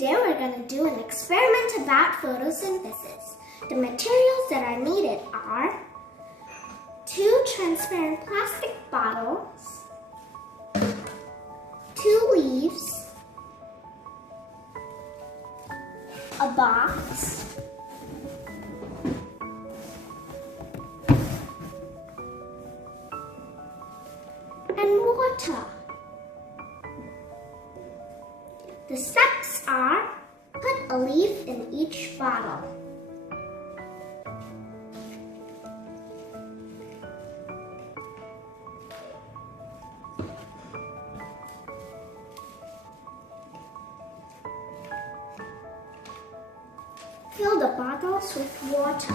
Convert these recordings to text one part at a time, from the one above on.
Today we're going to do an experiment about photosynthesis. The materials that are needed are 2 transparent plastic bottles, 2 leaves, a box, and water. The steps are: put a leaf in each bottle. Fill the bottles with water.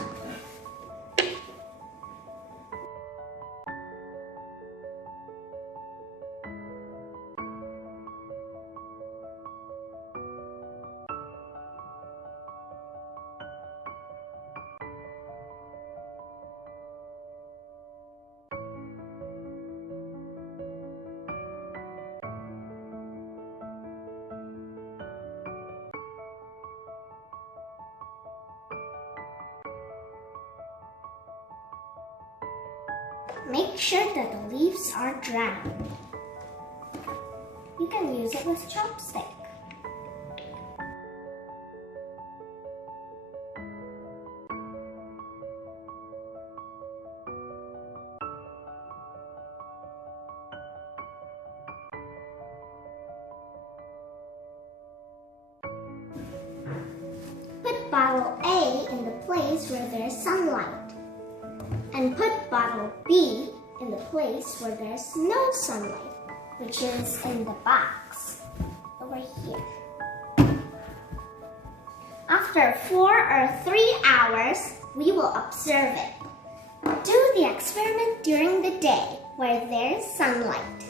Make sure that the leaves are drowned. You can use it with chopstick. Put bottle A in the place where there's sunlight. And put bottle B in the place where there's no sunlight, which is in the box over here. After 4 or 3 hours, we will observe it. Do the experiment during the day where there's sunlight.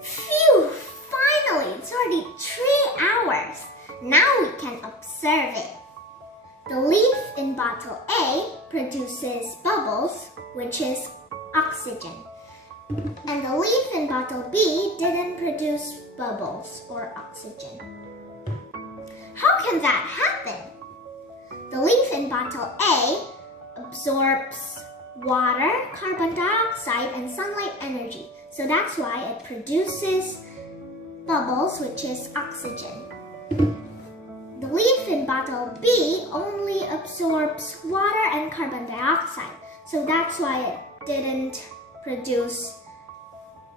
Phew! Finally, it's already 3 hours. Now we can observe it. The leaf in bottle A produces bubbles, which is oxygen. And the leaf in bottle B didn't produce bubbles or oxygen. How can that happen? The leaf in bottle A absorbs water, carbon dioxide, and sunlight energy. So that's why it produces bubbles, which is oxygen. The leaf in bottle B only absorbs water and carbon dioxide. So that's why it didn't produce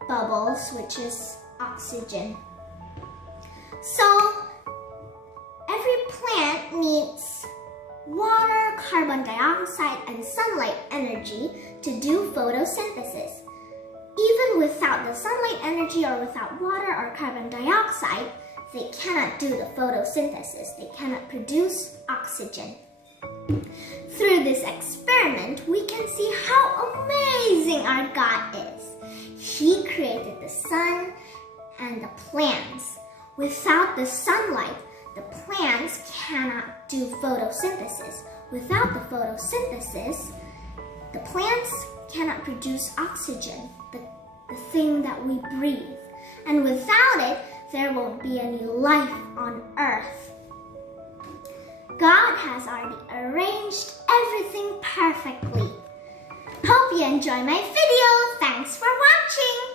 bubbles, which is oxygen. So every plant needs water, carbon dioxide, and sunlight energy to do photosynthesis. Even without the sunlight energy or without water or carbon dioxide, they cannot do the photosynthesis. They cannot produce oxygen. Through this experiment, we can see how amazing our God is. He created the sun and the plants, Without the sunlight, the plants cannot do photosynthesis. Without the photosynthesis, the plants cannot produce oxygen, the thing that we breathe. And without it, there won't be any life on Earth. God has already arranged everything perfectly. Hope you enjoy my video. Thanks for watching.